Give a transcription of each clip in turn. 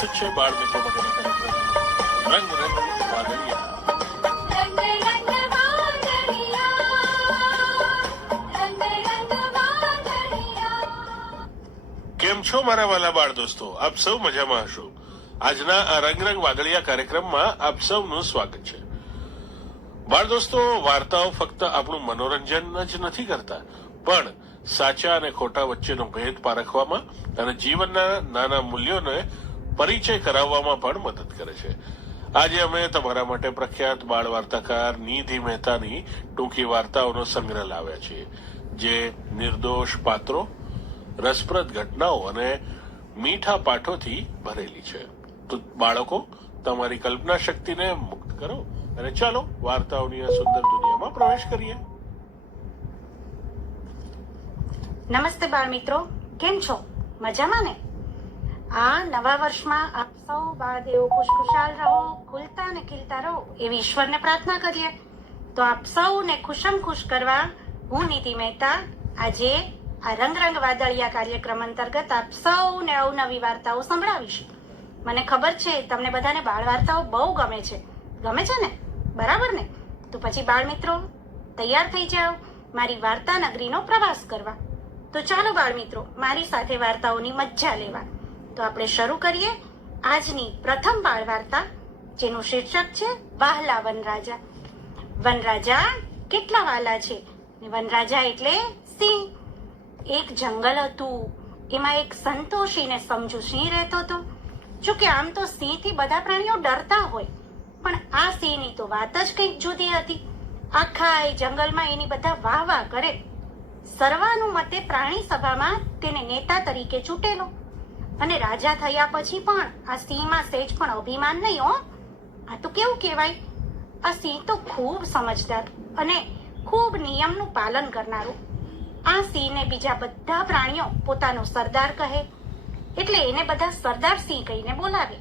પ્રસ્તુત છે બાળ મિત્રો માટેનો કાર્યક્રમ રંગ રંગ વાદળિયા. કેમ છો મારા વાલા બાળ દોસ્તો? આપ સૌ મજામાં હશો. આજના આ રંગ રંગ વાદળિયા કાર્યક્રમમાં આપ સૌનું સ્વાગત છે. બાળ દોસ્તો, વાર્તાઓ ફક્ત આપણું મનોરંજન જ નથી કરતા, પણ સાચા અને ખોટા વચ્ચેનો ભેદ પારખવામાં અને જીવનના નાના મૂલ્યોને પરિચય કરાવવામાં પણ મદદ કરે છે. આજે અમે તમારા માટે પ્રખ્યાત બાળ વાર્તાકાર નિધિ મહેતાની ટૂંકી વાર્તાઓનો સંગ્રહ લાવ્યા છીએ, જે નિર્દોષ પાત્રો, રસપ્રદ ઘટનાઓ અને મીઠા પાઠોથી ભરેલી છે. તો બાળકો, તમારી કલ્પના શક્તિને મુક્ત કરો અને ચાલો વાર્તાઓની આ સુંદર દુનિયામાં પ્રવેશ કરીએ. નમસ્તે બાળ મિત્રો, કેમ છો? મજામાં ને? આ નવા વર્ષમાં આપ સૌ બાળ દેવો ખુશખુશાલ રહો, ખુલતા અને ખીલતા રહો એવી ઈશ્વરને પ્રાર્થના કરીએ. તો આપ સૌને ખુશમ ખુશ કરવા હું નિધિ મહેતા આજે આ રંગ રંગ વાદળિયા કાર્યક્રમ અંતર્ગત આપ સૌને અવનવી વાર્તાઓ સંભળાવીશ. મને ખબર છે તમને બધાને બાળ વાર્તાઓ બહુ ગમે છે. ગમે છે ને? બરાબર ને? તો પછી બાળ મિત્રો તૈયાર થઈ જાઓ મારી વાર્તા નગરીનો પ્રવાસ કરવા. તો ચાલો બાળ મિત્રો મારી સાથે વાર્તાઓની મજા લેવા. તો આપણે શરૂ કરીએ આજની પ્રથમ બાળ વાર્તા, જેનું શીર્ષક છે વહાલા વનરાજા. વનરાજા કેટલા વાલા છે. વનરાજા એટલે સિંહ. એક જંગલ હતું, એમાં એક સંતોષી ને સમજુ સિંહ રહેતો હતો. જોકે આમ તો સિંહથી બધા પ્રાણીઓ ડરતા હોય, પણ આ સિંહની તો વાત જ કંઈક જુદી હતી. આખા એ જંગલમાં એની બધા વાહ વાહ કરે. સર્વાનુમતે પ્રાણી સભામાં તેને નેતા તરીકે ચૂંટેલો. અને રાજા થયા પછી પણ આ સિંહમાં સહેજ પણ અભિમાન નહીં હો. આ તો કેવું કહેવાય, આ સિંહ તો ખૂબ સમજદાર અને ખૂબ નિયમનું પાલન કરનારું. આ સિંહને બીજા બધા પ્રાણીઓ પોતાનો સરદાર કહે, એટલે એને બધા સરદાર સિંહ કહીને બોલાવે.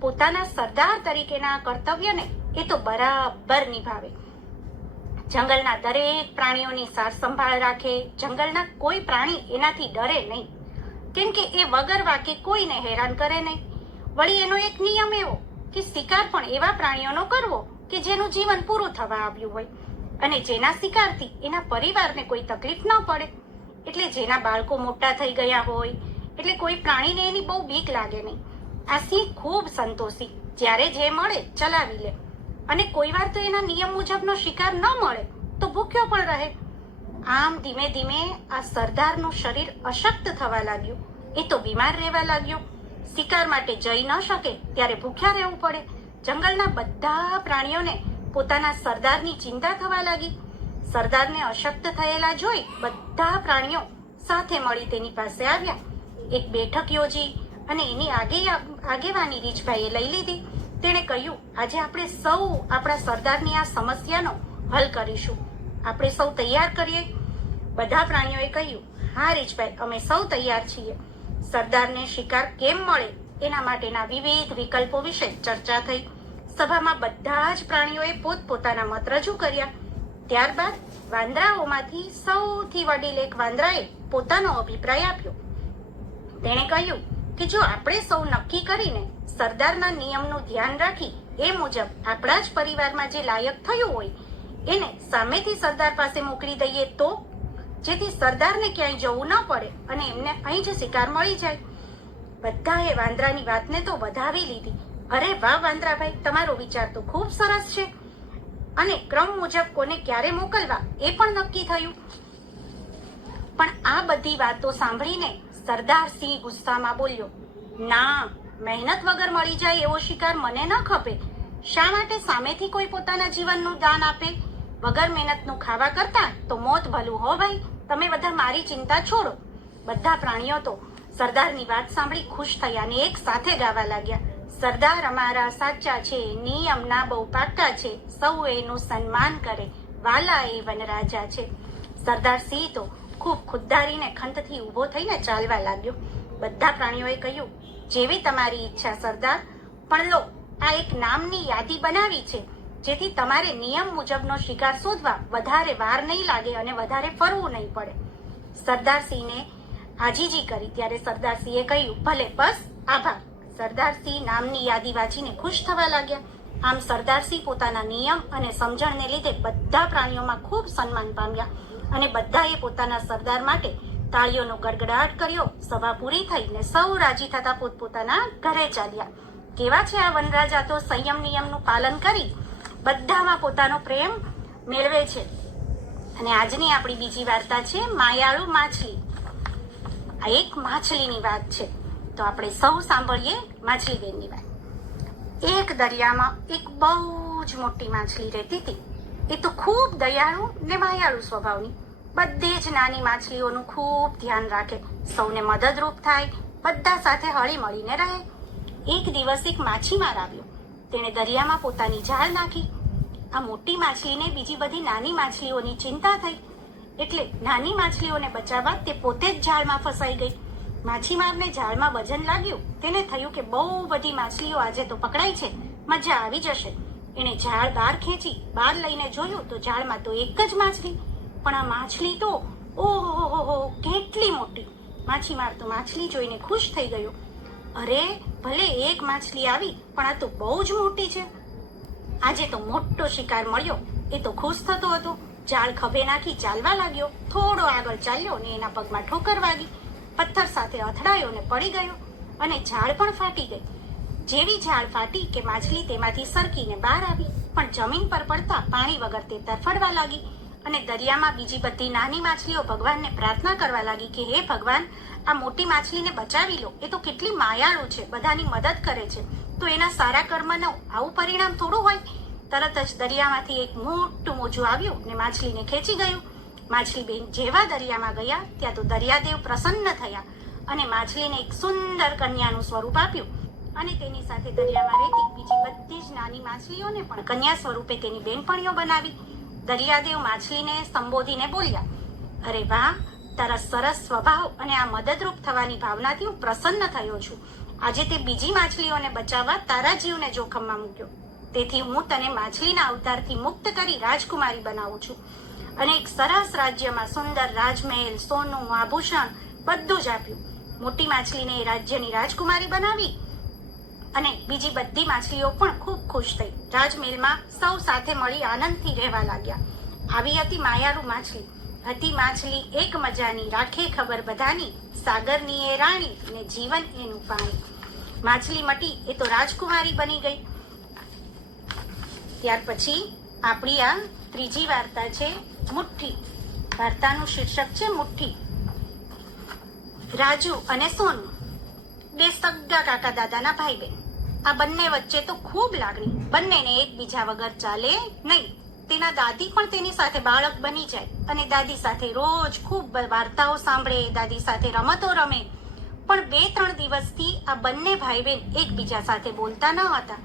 પોતાના સરદાર તરીકેના કર્તવ્યને એ તો બરાબર નિભાવે. જંગલના દરેક પ્રાણીઓની સાર સંભાળ રાખે. જંગલના કોઈ પ્રાણી એનાથી ડરે નહીં, કેમ કે એ વગર વાકે કોઈને હેરાન કરે નહીં. વળી એનો એક નિયમ એવો કે શિકાર પણ એવા પ્રાણીઓનો કરવો કે જેનું જીવન પૂરું થવા આવ્યું હોય અને જેના શિકારથી એના પરિવારને કોઈ તકલીફ ન પડે. એટલે જેના બાળકો મોટા થઈ ગયા હોય એટલે કોઈ પ્રાણીને એની બહુ બીક લાગે નહીં. આ સિંહ ખૂબ સંતોષી, જ્યારે જે મળે ચલાવી લે. અને કોઈ વાર તો એના નિયમ મુજબનો શિકાર ન મળે તો ભૂખ્યો પણ રહે. આમ ધીમે ધીમે આ સરદારનું શરીર અશક્ત થવા લાગ્યું. એ તો બીમાર રહેવા લાગ્યો. શિકાર માટે જઈ ન શકે ત્યારે ભૂખ્યા રહેવું પડે. જંગલના બધા પ્રાણીઓને પોતાના સરદારની ચિંતા થવા લાગી. સરદારને અશક્ત થયેલા જોઈ બધા પ્રાણીઓ સાથે મળી તેની પાસે આવ્યા. એક બેઠક યોજી અને એની આગેવાની રીછભાઈએ લઈ લીધી. તેણે કહ્યું, આજે આપણે સૌ આપણા સરદારની આ સમસ્યાનો હલ કરીશું. આપણે સૌ તૈયાર કરીએ? બધા પ્રાણીઓએ કહ્યું, હા રીછભાઈ, અમે સૌ તૈયાર છીએ. સરદારને શિકાર કેમ મળે એના માટેના વિવિધ વિકલ્પો વિશે ચર્ચા થઈ. સભામાં બધા જ પ્રાણીઓએ પોતપોતાના મત રજૂ કર્યા. ત્યારબાદ વાંદરાઓમાંથી સૌથી વડીલ એક વાંદરાએ પોતાનો અભિપ્રાય આપ્યો. તેણે કહ્યું કે જો આપણે સૌ નક્કી કરીને સરદારના નિયમનું ધ્યાન રાખી એ મુજબ આપણા જ પરિવારમાં જે લાયક થયું હોય એને સામેથી સરદાર પાસે મોકલી દઈએ તો, જેથી સરદારને ક્યાંય જવું ન પડે અને એમને અહીં જ શિકાર મળી જાય. બધાએ વાંદરાની વાતને તો વધાવી લીધી. અરે વાહ વાંદરાભાઈ, તમારો વિચાર તો ખૂબ સરસ છે. અને ક્રમ મુજબ કોને ક્યારે મોકલવા એ પણ નક્કી થયું. પણ આ બધી વાતો સાંભળીને સરદાર સિંહ ગુસ્સામાં બોલ્યો, ના, મહેનત વગર મળી જાય એવો શિકાર મને ન ખપે. શા માટે સામેથી કોઈ પોતાના જીવનનું દાન આપે? વગર મહેનતનું ખાવા કરતા તો મોત ભલું હો ભાઈ. તમે બધા મારી ચિંતા છોડો. બધા પ્રાણીઓ તો સરદારની વાત સાંભળી ખુશ થયા અને એક સાથે ગાવા લાગ્યા, સરદાર અમારા સાચા છે, નિયમના બહુ પાક્કા છે, સૌ એનું સન્માન કરે, વાલા એ વનરાજા છે. સરદાર સિંહ તો ખૂબ ખુદદારીને ખંતથી ઊભો થઈને ચાલવા લાગ્યો. બધા પ્રાણીઓએ કહ્યું, જેવી તમારી ઈચ્છા સરદાર, પણ લો, આ એક નામની યાદી બનાવી છે, જેથી તમારે નિયમ મુજબનો શિકાર શોધવા વધારે વાર નહીં લાગે અને વધારે ફરવું નહીં પડે. સરદારસિંહને આજીજી કરી ત્યારે સરદારસિંહે કહ્યું, ભલે, બસ, આભાર. સરદારસિંહ નામની યાદી વાંચીને ખુશ થવા લાગ્યા. આમ સરદારસિંહ પોતાના નિયમ અને સમજણને લીધે બધા પ્રાણીઓમાં ખૂબ સન્માન પામ્યા અને બધાએ પોતાના સરદાર માટે તાળીઓનો ગડગડાટ કર્યો. સભા પૂરી થઈને સૌ રાજી થતા પોતપોતાના ઘરે ચાલ્યા. કેવા છે આ વનરાજા તો સંયમ નિયમનું પાલન કરી બધામાં પોતાનો પ્રેમ મેળવે છે. અને આજની આપણી બીજી વાર્તા છે માયાળુ માછલી. આ એક માછલીની વાત છે, તો આપણે સૌ સાંભળીએ માછલીબેનની વાત. એક દરિયામાં એક બહુ જ મોટી માછલી રહેતી હતી. એ તો ખૂબ દયાળુ ને માયાળુ સ્વભાવની. બધી જ નાની માછલીઓનું ખૂબ ધ્યાન રાખે, સૌને મદદરૂપ થાય, બધા સાથે હળી મળીને રહે. એક દિવસ એક માછીમાર આવ્યો. તેણે દરિયામાં પોતાની જાળ નાખી. આ મોટી માછલીને બીજી બધી નાની માછલીઓની ચિંતા થઈ, એટલે નાની માછલીઓને બચાવવા તે પોતે જ જાળમાં ફસાઈ ગઈ. માછીમારને જાળમાં વજન લાગ્યું. તેને થયું કે બહુ બધી માછલીઓ આજે તો પકડાઈ છે, મજા આવી જશે. એણે જાળ બહાર ખેંચી. બહાર લઈને જોયું તો જાળમાં તો એક જ માછલી, પણ આ માછલી તો ઓહો કેટલી મોટી. માછીમાર તો માછલી જોઈને ખુશ થઈ ગયો. અરે ભલે એક માછલી આવી, પણ આ તો બહુ જ મોટી છે. આજે તો મોટો શિકાર મળ્યો. એ તો ખુશ થતો હતો. જાળ ખભે નાખી ચાલવા લાગ્યો. થોડો આગળ ચાલ્યો ને એના પગમાં ઠોકર વાગી. પથ્થર સાથે અથડાયો ને પડી ગયો અને જાળ પણ ફાટી ગઈ. જેવી જાળ ફાટી કે માછલી તેમાંથી સરકીને બહાર આવી, પણ જમીન પર પડતા પાણી વગર તે તરફડવા લાગી અને દરિયામાં બીજી બધી નાની માછલીઓ ભગવાનને પ્રાર્થના કરવા લાગી કે હે ભગવાન, આ મોટી માછલીને બચાવી લો. એ તો કેટલી માયાળુ છે, બધાની મદદ કરે છે, તો એના સારા કર્મનું આવું પરિણામ થોડું હોય. તરત જ દરિયામાંથી એક મોટું મોજું આવ્યું ને માછલીને ખેંચી ગયું. માછલીબેન જેવા દરિયામાં ગયા ત્યાં તો દરિયાદેવ પ્રસન્ન થયા અને માછલીને એક સુંદર કન્યાનું સ્વરૂપ આપ્યું અને તેની સાથે દરિયામાં રહેતી બીજી બધી જ નાની માછલીઓને પણ કન્યા સ્વરૂપે તેની બેનપણીઓ બનાવી. દરિયાદેવ માછલીને સંબોધીને બોલ્યા, અરે વાહ, તારા સરસ સ્વભાવ અને આ મદદરૂપ થવાની ભાવનાથી હું પ્રસન્ન થયો છું. આજે તે બીજી માછલીઓને બચાવવા તારા જીવને જોખમમાં મૂક્યો, તેથી હું તને માછલીના અવતારથી મુક્ત કરી રાજકુમારી બનાવું છું અને એક સરસ રાજ્યમાં સુંદર રાજમહેલ, સોનું, આભૂષણ બધું જ આપ્યું. મોટી માછલીને એ રાજ્યની રાજકુમારી બનાવી અને બીજી બધી માછલીઓ પણ ખૂબ ખુશ થઈ. રાજમહેલમાં સૌ સાથે મળી આનંદથી રહેવા લાગ્યા. આવી હતી માયાળુ માછલી. હતી માછલી એક મજાની, રાખે ખબર બધાની, સાગરની એ રાણી ને જીવન એનું પાણી. માછલી મટી એ તો રાજકુમારી બની ગઈ. ત્યાર પછી આપણી આ ત્રીજી વાર્તા છે મુઠ્ઠી. વાર્તાનું શીર્ષક છે મુઠ્ઠી. રાજુ અને સોનુ બે સગા કાકા દાદાના ભાઈ બહેન. આ બંને વચ્ચે તો ખૂબ લાગણી. બંનેને એકબીજા વગર ચાલે નહીં. તેના દાદી પણ તેની સાથે બાળક બની જાય અને દાદી સાથે રોજ ખૂબ વાર્તાઓ સાંભળે, દાદી સાથે રમતો રમે. પણ 2-3 દિવસથી આ બંને ભાઈ બહેન એકબીજા સાથે બોલતા ન હતા.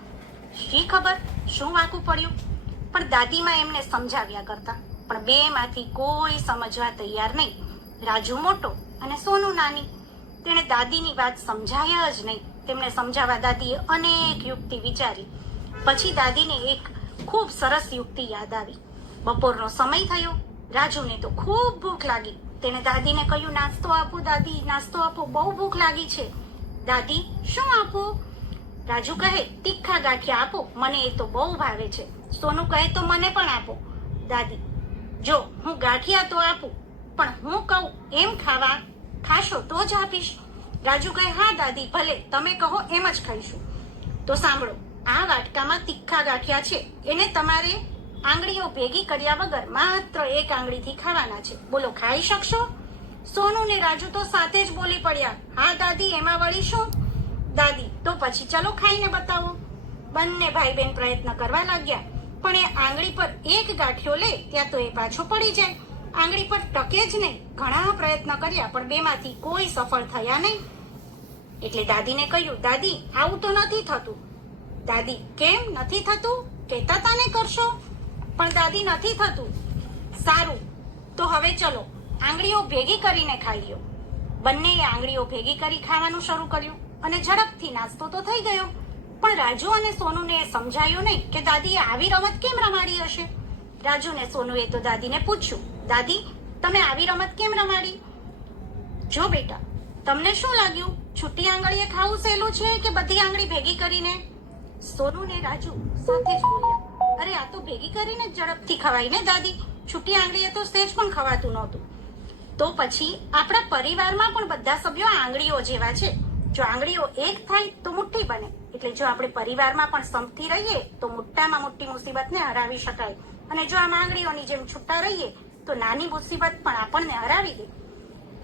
શી ખબર શું વાંકું પડ્યું, પણ દાદીમાં એમને સમજાવ્યા કરતા, પણ બેમાંથી કોઈ સમજવા તૈયાર નહીં. રાજુ મોટો અને સોનુ નાની. તેણે દાદીની વાત સમજાય જ નહીં. તેમને સમજાવવા દાદીએ અનેક યુક્તિ વિચારી. પછી દાદીને એક ખૂબ સરસ યુક્તિ યાદ આવી. બપોરનો સમય થયો. રાજુને તો ખૂબ ભૂખ લાગી. તેણે દાદીને કહ્યું, નાસ્તો આપો દાદી, નાસ્તો આપો, બહુ ભૂખ લાગી છે. દાદી, શું આપો? રાજુ કહે, તીખા ગાંઠિયા આપો, મને એ તો બહુ ભાવે છે. સોનુ કહે, તો મને પણ આપો. દાદી, જો હું ગાંઠિયા તો આપું, પણ હું કહું એમ ખાશો તો જ આપીશ. રાજુ કહે, હા દાદી, ભલે તમે કહો એમ જ ખાઈશું. તો સાંભળો, આ વાટકામાં તીખા ગાંઠિયા છે, એને તમારે આંગળીઓ ભેગી કર્યા વગર માત્ર એક આંગળીથી ખાવાના છે. બોલો, ખાઈ શકશો? સોનુ ને રાજુ તો સાથે જ બોલી પડ્યા, હા દાદી, એમાં વળી શું? દાદી, તો પછી ચલો ખાઈને બતાવો. બંને ભાઈ બહેન પ્રયત્ન કરવા લાગ્યા, પણ એ આંગળી પર એક ગાંઠિયો લે ત્યાં તો એ પાછો પડી જાય. આંગળી પર ટકે જ નહીં. ઘણા પ્રયત્ન કર્યા પણ બેમાંથી કોઈ સફળ થયા નહીં. એટલે દાદીને કહ્યું, દાદી, આવું તો નથી થતું. દાદી, કેમ નથી થતું? કહેતા તાને કરશો. પણ દાદી, નથી થતું. સારું, તો હવે ચલો આંગળીઓ ભેગી કરીને ખાઈ લ્યો. બંનેએ આંગળીઓ ભેગી કરી ખાવાનું શરૂ કર્યું અને ઝડપથી નાસ્તો તો થઈ ગયો. પણ રાજુ અને સોનુને એ સમજાયું નહીં કે દાદીએ આવી રમત કેમ રમાડી હશે. રાજુ ને સોનુએ તો દાદીને પૂછ્યું, દાદી, તમે આવી રમત કેમ રમાડી? જો બેટા, તમને શું લાગ્યું છૂટી આંગળીએ ખાવું સહેલું છે કે બધી આંગળી ભેગી કરીને? સોનુ ને રાજુ સાથે જ બોલ્યા, અરે આ તો ભેગી કરીને જ ઝડપથી ખવાય ને દાદી, છૂટી આંગળીએ તો સહેજ પણ ખવાતું નહોતું. તો પછી આપણા પરિવારમાં પણ બધા સભ્યો આંગળીઓ જેવા છે. જો આંગળીઓ એક થાય તો મુઠ્ઠી બને. એટલે જો આપણે પરિવારમાં પણ સંપથી રહીએ તો મોટામાં મોટી મુસીબતને હરાવી શકાય, અને જો આમ આંગળીઓની જેમ છૂટા રહીએ તો નાની મુસીબત પણ આપણને હરાવી દે.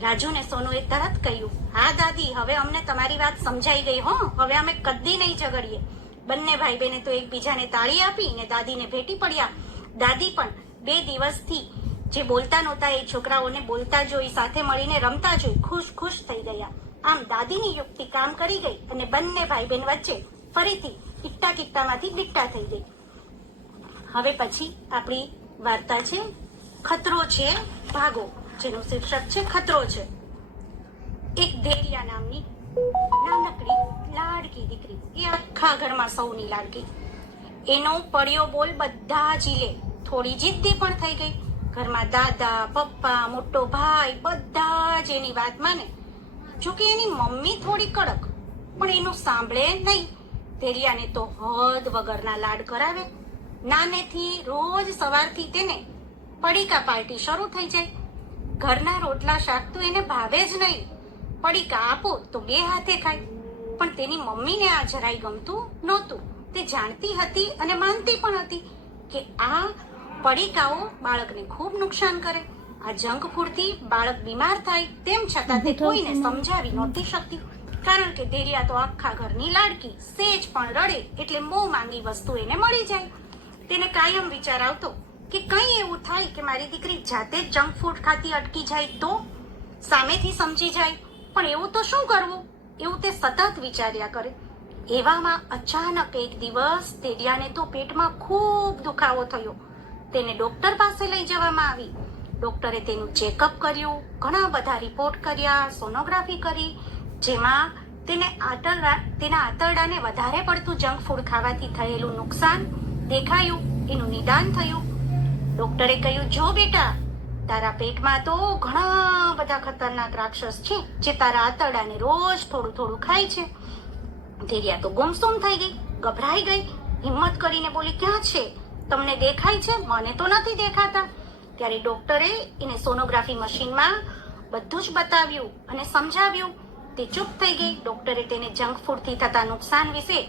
રાજુ ને સોનુએ તરત કહ્યું, હા દાદી, હવે અમને તમારી વાત સમજાઈ ગઈ હો, હવે અમે કદી નહીં ઝઘડીએ. બંને ભાઈ બહેને તો એકબીજાને તાળી આપી ને દાદીને ભેટી પડ્યા. દાદી પણ 2 દિવસથી જે બોલતા નહોતા એ છોકરાઓને બોલતા જોઈ, સાથે મળીને રમતા જોઈ ખુશ થઈ ગયા. આમ દાદીની યુક્તિ કામ કરી ગઈ અને બંને ભાઈ બહેન વચ્ચે ફરીથી ઇટ્ટા કિટ્ટામાંથી બિટ્ટા થઈ ગઈ. હવે પછી આપણી વાર્તા છે ખતરો છે ભાગો, જેનું શીર્ષક છે ખતરો છે. એક ધૈર્યા નામની નાનકડી લાડકી દીકરી, એ આખા ઘરમાં સૌની લાડકી. એનો પડ્યો બોલ બધા ઝીલે. થોડી જિદ્દી પણ થઈ ગઈ. ઘરમાં દાદા, પપ્પા, મોટો ભાઈ બધા જ એની વાત માને. જોકે એની મમ્મી થોડી કડક, પણ એનું સાંભળે નહીં. ધૈર્યાને તો હદ વગરના લાડ કરાવે. નાનેથી રોજ સવારથી તેને પડીકા પાર્ટી શરૂ થઈ જાય. ઘરના રોટલા શાક તો એને ભાવે જ નહીં. પડીકા આપો તો 2 હાથે ખાય. પણ તેની મમ્મીને આ જરાય ગમતું નહોતું. તે જાણતી હતી અને માનતી પણ હતી કે આ પડીકાઓ બાળકને ખૂબ નુકસાન કરે. આ જંક ફૂડથી બાળક બીમાર થાય. તેમ છતાં તે કોઈને સમજાવી નહોતી શકતી, કારણ કે ધૈર્યા તો આખા ઘરની લાડકી. સેજ પણ રડે એટલે મોં માંગી વસ્તુ એને મળી જાય. તેને કાયમ વિચાર આવતો કે કંઈ એવું થાય કે મારી દીકરી જાતે જ જંક ફૂડ ખાતી અટકી જાય તો, સામેથી સમજી જાય. પણ એવું તો શું કરવું, એવું તે સતત વિચાર્યા કરે. એવામાં અચાનક એક દિવસ ધૈર્યાને તો પેટમાં ખૂબ દુખાવો થયો. તેને ડોક્ટર પાસે લઈ જવામાં આવી. ડોક્ટરે તેનું ચેકઅપ કર્યું, ઘણા બધા રિપોર્ટ કર્યા, સોનોગ્રાફી કરી, જેમાં તેના આંતરડાને વધારે પડતું જંક ફૂડ ખાવાથી થયેલું નુકસાન દેખાયું. એનું નિદાન થયું. ડોક્ટરે કહ્યું, જો બેટા, તારા પેટમાં તો ઘણા બધા ખતરનાક રાક્ષસ છે જે તારા આંતરડાને રોજ થોડું થોડું ખાય છે. ધૈર્યા તો ગુમસુમ થઈ ગઈ, ગભરાઈ ગઈ. હિંમત કરીને બોલી, ક્યાં છે? તમને દેખાય છે? મને તો નથી દેખાતા. ત્યારે ડોક્ટરે એને સોનોગ્રાફી મશીનમાં બધું જ બતાવ્યું અને સમજાવ્યું. તે ચૂપ થઈ ગઈ. ડોક્ટરે તેને જંક ફૂડથી થતા નુકસાન વિશે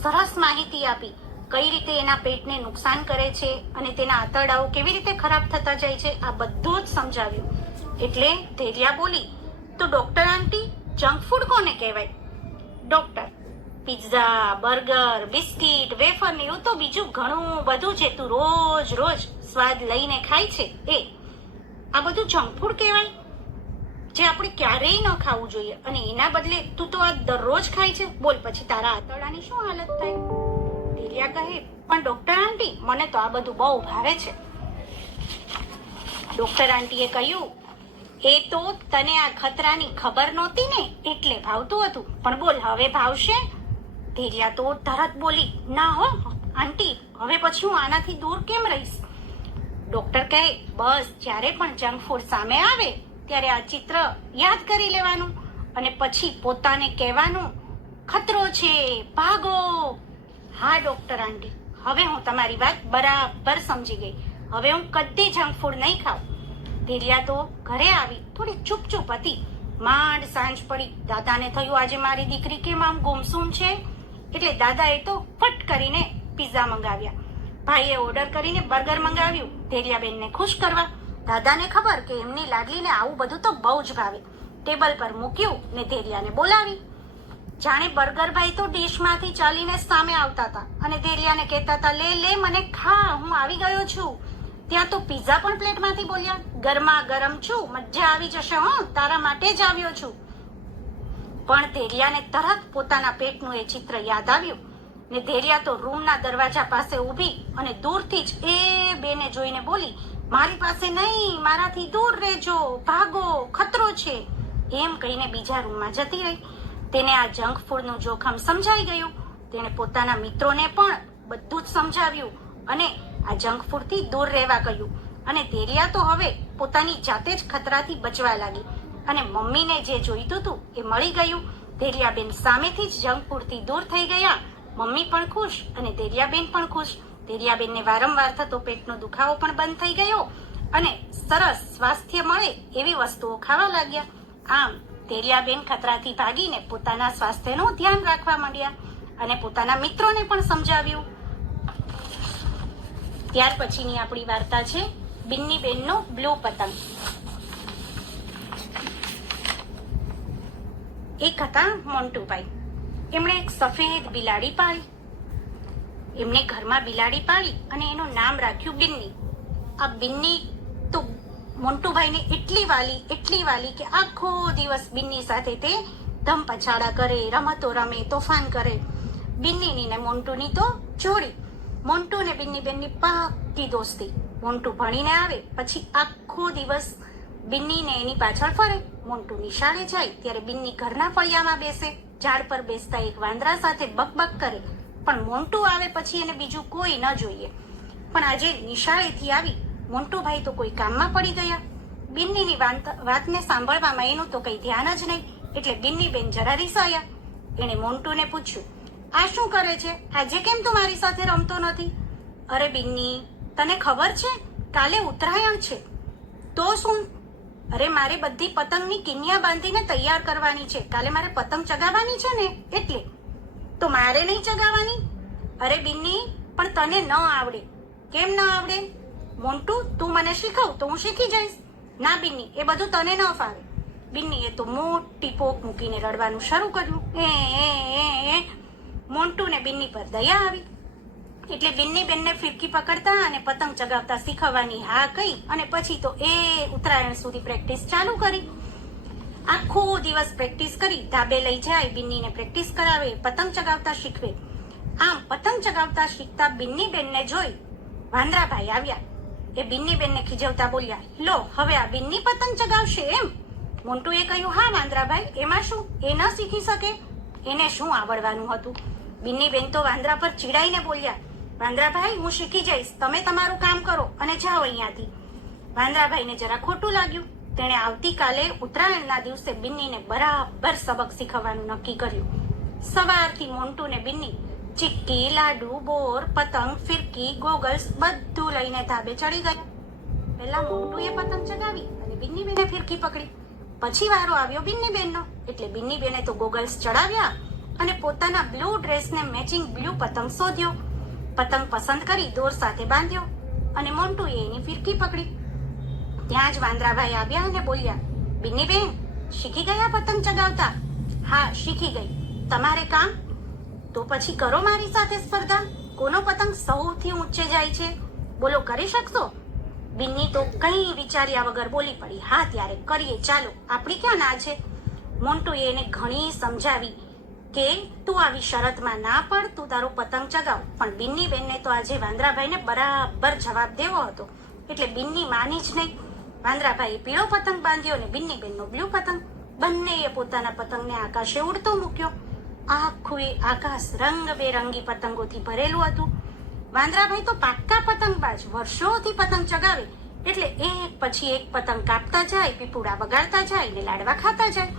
સરસ માહિતી આપી. કઈ રીતે એના પેટને નુકસાન કરે છે અને તેના આંતરડાઓ કેવી રીતે ખરાબ થતા જાય છે, આ બધું જ સમજાવ્યું. એટલે ધૈર્યા બોલી, તો ડોક્ટર આંટી, જંક ફૂડ કોને કહેવાય? Doctor, pizza, burger, biscuit, wafer ને એવું તો બીજું ઘણું બધું છે તું રોજ સ્વાદ લઈને ખાય છે એ, આ બધું જંક ફૂડ કહેવાય, જે આપણે ક્યારેય ન ખાવું જોઈએ. અને એના બદલે તું તો આ દરરોજ ખાય છે. બોલ પછી તારા આંતરડાની શું હાલત થાય? ધૈર્યા કહે, પણ ડોક્ટર આંટી, મને તો આ બધું બહુ ભાવે છે. ડોક્ટર આંટીએ કહ્યું, એ તો તને આ ખતરાની ખબર નહોતી ને એટલે ભાવતું હતું, પણ બોલ હવે ભાવશે? ધૈર્યા તો તરત બોલી, ના હો આંટી, હવે પછી હું આનાથી દૂર કેમ રહીશ? ડોક્ટર કહે, બસ જ્યારે પણ જંક ફૂડ સામે આવે ત્યારે આ ચિત્ર યાદ કરી લેવાનું અને પછી પોતાને કહેવાનું, ખતરો છે, ભાગો. હા ડોક્ટર આંટી, હવે હું તમારી વાત બરાબર સમજી ગઈ. હવે હું કદી જંક ફૂડ નહીં ખાઉં. ધૈર્યા તો ઘરે આવી થોડી ચૂપ હતી. માંડ સાંજ પડી. દાદાને થયું, આજે મારી દીકરી કેમ આમ ગુમસુમ છે? એટલે દાદાએ તો ફટ કરીને પિઝા મંગાવ્યા. ભાઈએ ઓર્ડર કરીને બર્ગર મંગાવ્યું ધૈર્યાબેનને ખુશ કરવા. દાદાને ખબર કે એમની લાડલીને આવું બધું તો બહુ જ ભાવે. ટેબલ પર મૂક્યું ને ધૈર્યાને બોલાવી. જાણે બર્ગરભાઈ તો ડીશમાંથી ચાલીને સામે આવતા હતા અને ધૈર્યાને કહેતા હતા, લે મને ખા, હું આવી ગયો છું. ત્યાં તો પિઝા પણ પ્લેટમાંથી બોલ્યા, ગરમા ગરમ છું, મજા આવી જશે, હો તારા માટે જ આવ્યો છું. પણ ધૈર્યાને તરત પોતાના પેટનું એ ચિત્ર યાદ આવ્યું ને ધૈર્યા તો રૂમના દરવાજા પાસે ઊભી અને દૂરથી જ એ બેને જોઈને બોલી, મારી પાસે નહીં, મારાથી દૂર રહેજો, ભાગો, ખતરો છે. એમ કહીને બીજા રૂમમાં જતી રહી. તેને આ જંક ફૂડનું જોખમ સમજાઈ ગયું. તેણે પોતાના મિત્રોને પણ બધું જ સમજાવ્યું અને આ જંક ફૂડથી દૂર રહેવા કહ્યું. અને ધૈર્યા તો હવે પોતાની જાતે જ ખતરાથી બચવા લાગી અને મમ્મીને જે જોઈતું હતું એ મળી ગયું. ધેરિયાબેન સામેથી જ જંગપુરથી દૂર થઈ ગયા. મમ્મી પણ ખુશ અને ધેરિયાબેન પણ ખુશ. ધેરિયાબેનને વારંવાર થતો પેટનો દુખાવો પણ બંધ થઈ ગયો અને સરસ સ્વાસ્થ્ય મળે એવી વસ્તુઓ ખાવા લાગ્યા. આમ ધેરિયાબેન ખતરાથી ભાગીને પોતાના સ્વાસ્થ્યનું ધ્યાન રાખવા માંડ્યા અને પોતાના મિત્રોને પણ સમજાવ્યું. ત્યાર પછીની આપણી વાર્તા છે બિન્નીબેનનો બ્લુ પતંગ. એક હતા મોન્ટુભાઈ. એમણે એક સફેદ બિલાડી પાળી. એમણે ઘરમાં બિલાડી પાળી અને એનું નામ રાખ્યું બિન્ની. આ બિન્ની તો મોન્ટુભાઈને એટલી વાલી કે આખો દિવસ બિન્ની સાથે તે ધમ પછાડા કરે, રમતો રમે, તોફાન કરે. બિન્નીની ને મોન્ટુની તો જોડી. મોન્ટુ ને બિન્નીબેનની પાક્કી દોસ્તી. મોન્ટુ ભણીને આવે પછી આખો દિવસ બિન્નીને એની પાછળ ફરે. મોન્ટુ નિશાળે જાય ત્યારે બિન્ની ઘરના ફળિયામાં બેસે. ઝાડ પર બેસતા એક વાંદરા સાથે બકબક કરે. પણ મોન્ટુ આવે પછી એને બીજું કોઈ ન જોઈએ. પણ આજે નિશાળેથી આવી મોન્ટુભાઈ તો કોઈ કામમાં પડી ગયા. બિન્નીની વાતને સાંભળવામાં એનું તો કઈ ધ્યાન જ નહીં. એટલે બિન્નીબેન જરા રીસાયા. એણે મોન્ટુને પૂછ્યું, આ શું કરે છે? આજે કેમ તું મારી સાથે રમતો નથી? અરે બિન્ની, તને ખબર છે કાલે ઉત્તરાયણ છે. તો શું? અરે મારે બધી પતંગની કિનિયા બાંધીને તૈયાર કરવાની છે. કાલે મારે પતંગ ચગાવવાની છે ને એટલે. તો મારે નહીં ચગાવવાની? અરે બિન્ની, પણ તને ન આવડે. કેમ ન આવડે? મોન્ટુ, તું મને શીખવ તો હું શીખી જઈશ. ના બિન્ની, એ બધું તને ન ફાવે. બિન્નીએ તો મોટી પોક મૂકીને રડવાનું શરૂ કર્યું. મોન્ટુને બિન્ની પર દયા આવી એટલે બિન્નીબેનને ફિરકી પકડતા અને પતંગ ચગાવતા શીખવવાની હા કહી અને પછી તો એ ઉત્તરાયણ સુધી પ્રેક્ટિસ ચાલુ કરી. આખો દિવસ પ્રેક્ટિસ કરી. ધાબે લઈ જાય, બિન્નીને પ્રેક્ટિસ કરાવે, પતંગ ચગાવતા શીખવે. આમ પતંગ ચગાવતા શીખતા બિન્નીબેનને જોઈ વાંદરાભાઈ આવ્યા. એ બિન્નીબેનને ખીજવતા બોલ્યા, લો હવે આ બિન્ની પતંગ ચગાવશે એમ? મોન્ટુએ કહ્યું, હા વાંદરાભાઈ, એમાં શું? એ ન શીખી શકે? એને શું આવડવાનું હતું? બિન્નીબેન તો વાંદરા પર ચીડાઈને બોલ્યા, વાંદરાભાઈ, હું શીખી જઈશ, તમે તમારું કામ કરો અને જાઓ અહીંયાથી. વાંદરાભાઈને જરા ખોટું લાગ્યું. તેણે આવતીકાલે ઉત્તરાયણના દિવસે બિન્નીને બરાબર સબક શીખવવાનું નક્કી કર્યું. સવારથી મોન્ટુ ને બિન્ની ચીક્કી, લાડુ, બોર, પતંગ, ફિરકી, ગોગલ્સ બધું લઈને ધાબે ચડી ગયા. પહેલા મોન્ટુએ પતંગ ચગાવી અને બિન્નીબેને ફિરકી પકડી. પછી વારો આવ્યો બિન્નીબેનનો. એટલે બિન્નીબેને તો ગોગલ્સ ચડાવ્યા અને પોતાના બ્લુ ડ્રેસને મેચિંગ બ્લુ પતંગ શોધ્યો. પતંગ પસંદ કરી દોર સાથે બાંધ્યો અને મોન્ટુએ એની ફિરકી પકડી. ત્યાં જ વાંદરાભાઈ આવ્યા અને બોલ્યા, બિન્નીબેન, શીખી ગયા પતંગ ચગાવતા? હા, શીખી ગઈ. તમારે કામ? તો પછી કરો મારી સાથે સ્પર્ધા. કોનો પતંગ સૌથી ઊંચે જાય છે? બોલો, કરી શકશો? બિન્ની તો કંઈ વિચાર્યા વગર બોલી પડી, હા ત્યારે કરીએ, ચાલો, આપણી ક્યાં ના છે? મોન્ટુએ એને ઘણી સમજાવી કે તું આવી શરતમાં ના પડ, તું તારો પતંગ ચગાવ. પણ બિન્નીબેનને તો આજે વાંદરાભાઈને બરાબર જવાબ દેવો હતો એટલે બિન્ની માની જ નહીં. વાંદરાભાઈએ પીળો પતંગ બાંધ્યો અને બિન્નીબેનનો બ્લુ પતંગ. બંનેએ પોતાના પતંગને આકાશે ઉડતો મૂક્યો. આખું એ આકાશ રંગબેરંગી પતંગોથી ભરેલું હતું. વાંદરાભાઈ તો પાક્કા પતંગબાજ, વર્ષોથી પતંગ ચગાવે એટલે એક પછી એક પતંગ કાપતા જાય, પીપુડા વગાડતા જાય ને લાડવા ખાતા જાય,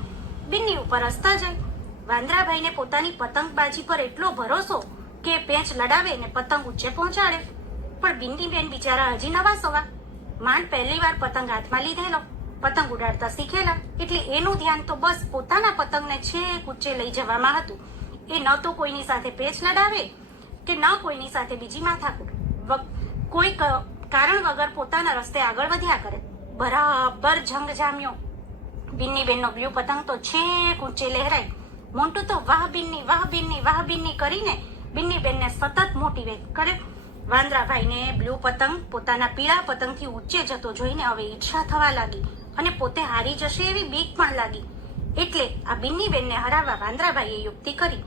બિન્ની ઉપર હસતા જાય. વાંદરાભાઈને પોતાની પતંગબાજી પર એટલો ભરોસો કે પેંચ લડાવે ને પતંગ ઊંચે પહોંચાડે. પણ બિન્નીબેન બિચારા હજી નવા સવા, માંડ પહેલી વાર પતંગ હાથમાં લીધેલો, પતંગ ઉડાડતા શીખેલા એટલે એનું ધ્યાન તો બસ પોતાના પતંગને છેક ઊંચે લઈ જવામાં હતું. એ ન તો કોઈની સાથે પેચ લડાવે કે ન કોઈની સાથે બીજી માથાકૂટ. કોઈ કારણ વગર પોતાના રસ્તે આગળ વધ્યા કરે. બરાબર જંગ જામ્યો. બિન્નીબેનનો બ્લુ પતંગ તો છેક ઊંચે લહેરાય. મોન્ટુ તો વાહ બિન્ની, વાહ બિન્ની, વાહ બિન્ની કરીને બિન્નીબેનને સતત મોટિવેટ કરે. વાંદરાભાઈને બ્લુ પતંગ પોતાના પીળા પતંગથી ઊંચે જતો જોઈને હવે ઈચ્છા થવા લાગી અને પોતે હારી જશે એવી બીક પણ લાગી. એટલે આ બિન્નીબેનને હરાવવા વાંદરાભાઈએ યુક્તિ કરી.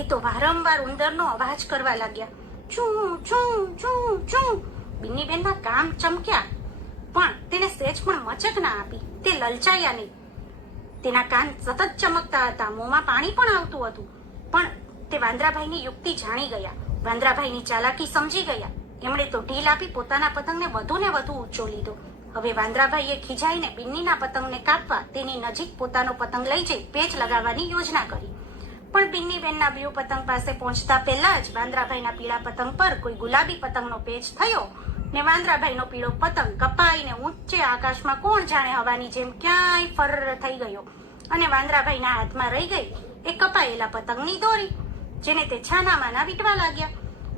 એ તો વારંવાર ઉંદરનો અવાજ કરવા લાગ્યા, ચૂ ચૂ ચૂ ચૂ. બિન્નીબેનના કામ ચમક્યા પણ તેને સહેજ પણ મચક ના આપી. તે લલચાયા નહીં. તેના કાન સતત ચમકતા હતા, મોંમાં પાણી પણ આવતું હતું. પણ તે વાંદરાભાઈની યુક્તિ જાણી ગયા, વાંદરાભાઈની ચાલાકી સમજી ગયા. એમણે તો ઢીલ આપી પોતાના પતંગને વધુ ને વધુ ઊંચો લીધો હવે વાંદરાભાઈએ ખીજાઈને બિન્નીના પતંગને કાપવા તેની નજીક પોતાનો પતંગ લઈ જઈ પેચ લગાવવાની યોજના કરી. પણ બિન્નીબેનના બ્લુ પતંગ પાસે પહોંચતા પહેલા જ વાંદરાભાઈના પીળા પતંગ પર કોઈ ગુલાબી પતંગનો પેચ થયો ને વાંદરાભાઈનો પીળો પતંગ કપાઈને ઊંચે આકાશમાં કોણ જાણે હવાની જેમ ક્યાંય ફર થઈ ગયો અને વાંદરાભાઈના હાથમાં રહી ગઈ એ કપાયેલા પતંગની દોરી, જેને તે છાનામાના વીંટવા લાગ્યા.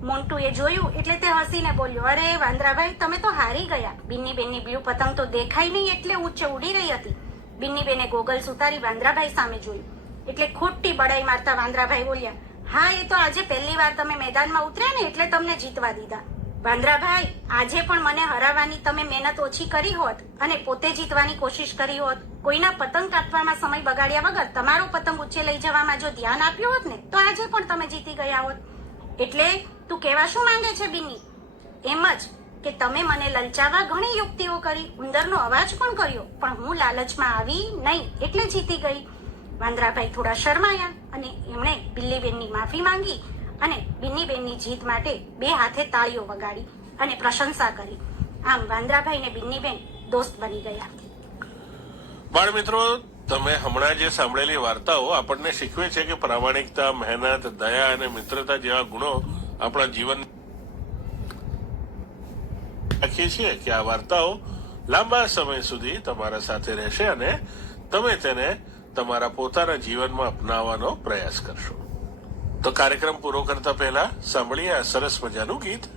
મોન્ટુએ જોયું એટલે તે હસીને બોલ્યો, અરે વાંદરાભાઈ, તમે તો હારી ગયા. બિન્નીબેનની બ્લુ પતંગ તો દેખાય નહીં એટલે ઊંચે ઉડી રહી હતી. બિન્નીબેને ગોગલ્સ ઉતારી વાંદરાભાઈ સામે જોયું એટલે ખોટી બડાઈ મારતા વાંદરાભાઈ બોલ્યા, હા, એ તો આજે પહેલી વાર તમે મેદાનમાં ઉતર્યા ને એટલે તમને જીતવા દીધા. વાંદરાભાઈ, આજે પણ મને હરાવવાની તમે મહેનત ઓછી કરી હોત અને પોતે જીતવાની કોશિશ કરી હોત, કોઈના પતંગ કાપવામાં સમય બગાડ્યા વગર તમારો પતંગ ઊંચે લઈ જવામાં જો ધ્યાન આપ્યું હોત ને તો આજે પણ તમે જીતી ગયા હોત. એટલે તું કહેવા શું માંગે છે બિન્ની? એમ જ કે તમે મને લલચાવવા ઘણી યુક્તિઓ કરી, ઉંદરનો અવાજ પણ કર્યો, પણ હું લાલચમાં આવી નહીં એટલે જીતી ગઈ. વાંદરાભાઈ થોડા શરમાયા અને એમણે બિલ્લીબેનની માફી માંગી અને બિન્નીબેનની જીત માટે બે હાથે તાળીઓ વગાડી અને પ્રશંસા કરી. આમ વાંદરાભાઈ ને બિન્નીબેન દોસ્ત બની ગયા. બાળ મિત્રો, તમે હમણાં જે સાંભળેલી વાર્તાઓ આપણને શીખવે છે કે પ્રામાણિકતા, મહેનત, દયા અને મિત્રતા જેવા ગુણો આપણા જીવન રાખીએ છીએ કે આ વાર્તાઓ લાંબા સમય સુધી તમારા સાથે રહેશે અને તમે તેને તમારા પોતાના જીવનમાં અપનાવવાનો પ્રયાસ કરશો. તો કાર્યક્રમ પૂરો કરતા પહેલા સાંભળીએ આ સરસ મજાનું ગીત.